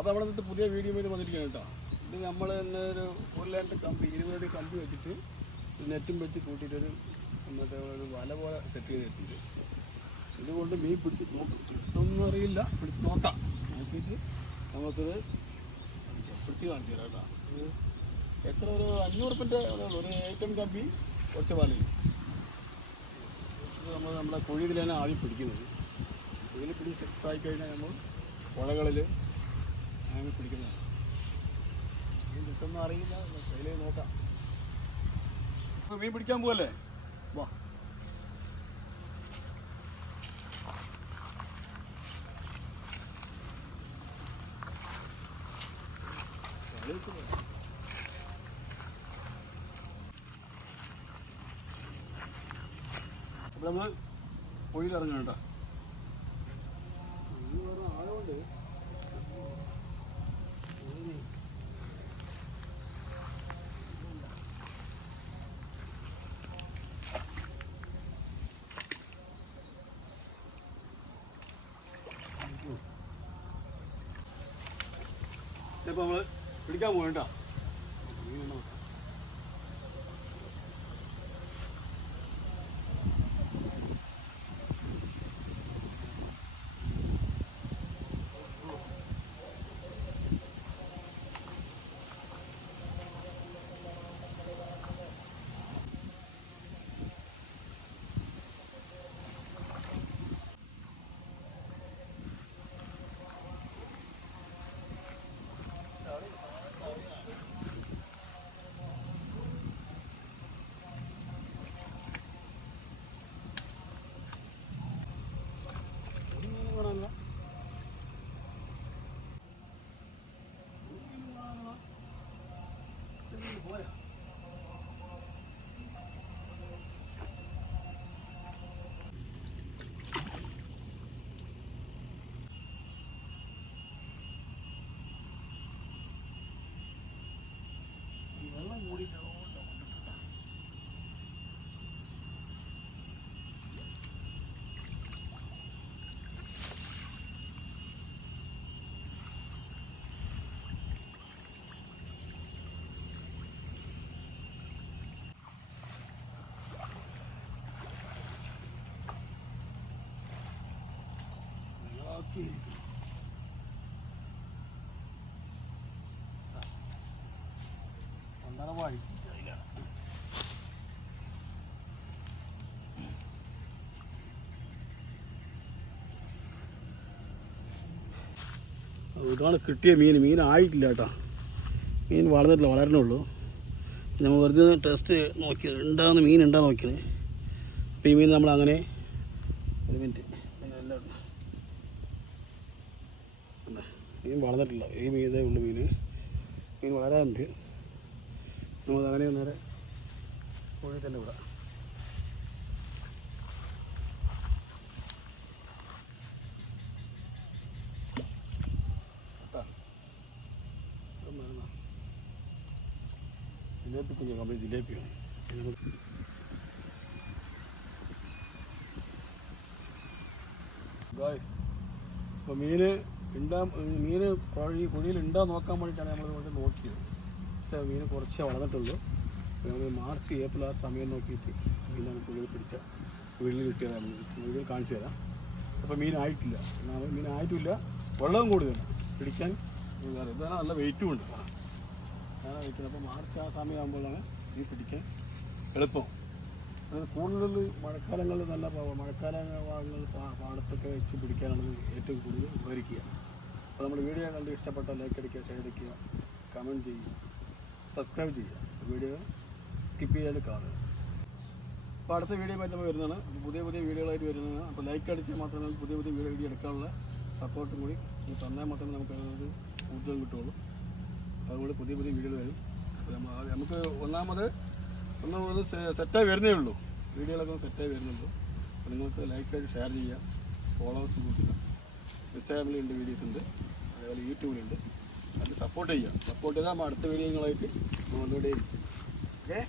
അപ്പോൾ നമ്മളിന്നത്തെ പുതിയ വീഡിയോ വേണ്ടി വന്നിരിക്കുകയാണ് കേട്ടോ. ഇത് നമ്മൾ തന്നെ ഒരു ഒരു ലാൻഡ് കമ്പി ഇരുപത് കമ്പി വെച്ചിട്ട് നെറ്റും വെച്ച് കൂട്ടിയിട്ടൊരു മറ്റേ ഒരു വല പോലെ സെറ്റ് ചെയ്തിട്ടുണ്ട്. ഇതുകൊണ്ട് മീൻ പിടിച്ച് നോക്കും. കിട്ടുമെന്ന് അറിയില്ല. പിടിച്ച് നോക്കാം. നോക്കിയിട്ട് നമുക്കത് പിടിച്ച് കാണിച്ചു തരാം കേട്ടോ. എത്ര ഒരു അഞ്ഞൂറ് റുപ്യന്റെ ഒരു ഏറ്റവും കമ്പി കുറച്ച് വലയും. നമ്മൾ നമ്മുടെ കുഴിയിലാണ് ആദ്യം പിടിക്കുന്നത്. കുഴിയിൽ പിടി സെക്സ് ആയി കഴിഞ്ഞാൽ നമ്മൾ പുഴകളിൽ അങ്ങനെ പിടിക്കുന്നതാണ് മീൻ കിട്ടുമെന്ന് അറിയില്ല. കയ്യിൽ നോക്കാം. മീൻ പിടിക്കാൻ പോവല്ലേ? വാ. നമ്മൾ പൊഴിയിൽ ഇറങ്ങണം കേട്ടോ ഈ ഒരു ആഴമുണ്ട് ഇപ്പം നമ്മൾ പിടിക്കാൻ പോകണം കേട്ടോ വെള്ളം വെള്ളമാക്കിയിരിക്കുന്നു പന്തളം വാഴി ഇതാണ് കിട്ടിയ മീൻ മീൻ ആയിട്ടില്ല കേട്ടോ. മീൻ വളർന്നിട്ടില്ല വളരണുള്ളൂ. നമ്മൾ വെറുതെ ടെസ്റ്റ് നോക്കി ഉണ്ടാകുന്ന മീൻ ഉണ്ടാ നോക്കിയത് അപ്പോൾ ഈ മീൻ നമ്മൾ അങ്ങനെ ഒരു മിനിറ്റ് എല്ലാം ഉണ്ട്. ഉണ്ട്. മീൻ വളർന്നിട്ടില്ല. ഈ മീതേ ഉള്ളു മീൻ. മീൻ വളരാറുണ്ട്. നമ്മൾ അങ്ങനെ നേരെ കോഴി തന്നെ വിടാം. ജിലേബി കുഞ്ഞു കമ്പനി ജിലേബിയാണ് ഇപ്പോൾ മീൻ ഉണ്ടാ മീൻ കുഴി കുഴിയിൽ ഉണ്ടോ നോക്കാൻ വേണ്ടിയിട്ടാണ് നമ്മൾ ഇവിടെ നോക്കിയത്. പക്ഷേ മീൻ കുറച്ചേ വളർന്നിട്ടുള്ളൂ. നമ്മൾ മാർച്ച് ഏപ്രിൽ ആ സമയം നോക്കിയിട്ട് മീനാണ് കുഴിയിൽ പിടിച്ച വീട്ടിൽ കിട്ടിയതാണ് വീട്ടിൽ കാണിച്ചു തരാം. അപ്പോൾ മീൻ ആയിട്ടില്ല. മീൻ ആയിട്ടില്ല. വെള്ളവും കൂടുതലാണ്. പിടിക്കാൻ ഇതാണ് നല്ല വെയിറ്റും ഉണ്ട്. അതാണ് വെയിറ്റ് അപ്പോൾ മാർച്ച് ആ സമയമാകുമ്പോഴാണ് മീൻ പിടിക്കാൻ എളുപ്പം. കൂടുതൽ മഴക്കാലങ്ങളിൽ നല്ല മഴക്കാല ഭാഗങ്ങളിൽ പാ- പാടത്തൊക്കെ വെച്ച് പിടിക്കാനാണ് ഏറ്റവും കൂടുതൽ ഉപകരിക്കുക. അപ്പോൾ നമ്മുടെ വീഡിയോ കണ്ട് ഇഷ്ടപ്പെട്ട ലൈക്ക് അടിക്കുക ഷെയർ അടിക്കുക കമന്റ് ചെയ്യുക സബ്സ്ക്രൈബ് ചെയ്യുക. വീഡിയോ സ്കിപ്പ് ചെയ്യാതെ കാണുക. അപ്പോൾ അടുത്ത വീഡിയോ ആയിട്ട് നമ്മൾ വരുന്നതാണ്. പുതിയ പുതിയ വീഡിയോകളായിട്ട് വരുന്നതാണ്. അപ്പോൾ ലൈക്ക് അടിച്ചാൽ മാത്രമേ പുതിയ പുതിയ വീഡിയോ വീഡിയോ എടുക്കാനുള്ള സപ്പോർട്ടും കൂടി തന്നാൽ മാത്രമേ നമുക്ക് അതിനൊരു ഊർജം കിട്ടുള്ളൂ അതുകൊണ്ട് പുതിയ പുതിയ വീഡിയോകൾ വരും. അപ്പോൾ നമുക്ക് ഒന്നാമത് ഒന്ന് ഒന്ന് സെറ്റായി വരുന്നേ ഉള്ളൂ. വീഡിയോകളൊക്കെ ഒന്ന് സെറ്റായി വരുന്നുള്ളൂ അപ്പോൾ നിങ്ങൾക്ക് ലൈക്ക് ആയിട്ട് ഷെയർ ചെയ്യാം. ഫോളോവേഴ്സ് കൂട്ടുക. ഇൻസ്റ്റാഗ്രാമിലുണ്ട് വീഡിയോസ് ഉണ്ട് അതേപോലെ യൂട്യൂബിലുണ്ട് അത് സപ്പോർട്ട് ചെയ്യുക സപ്പോർട്ട് ചെയ്താൽ അടുത്ത വീഡിയോകളായിട്ട് ഒന്നുകൂടി ഓക്കെ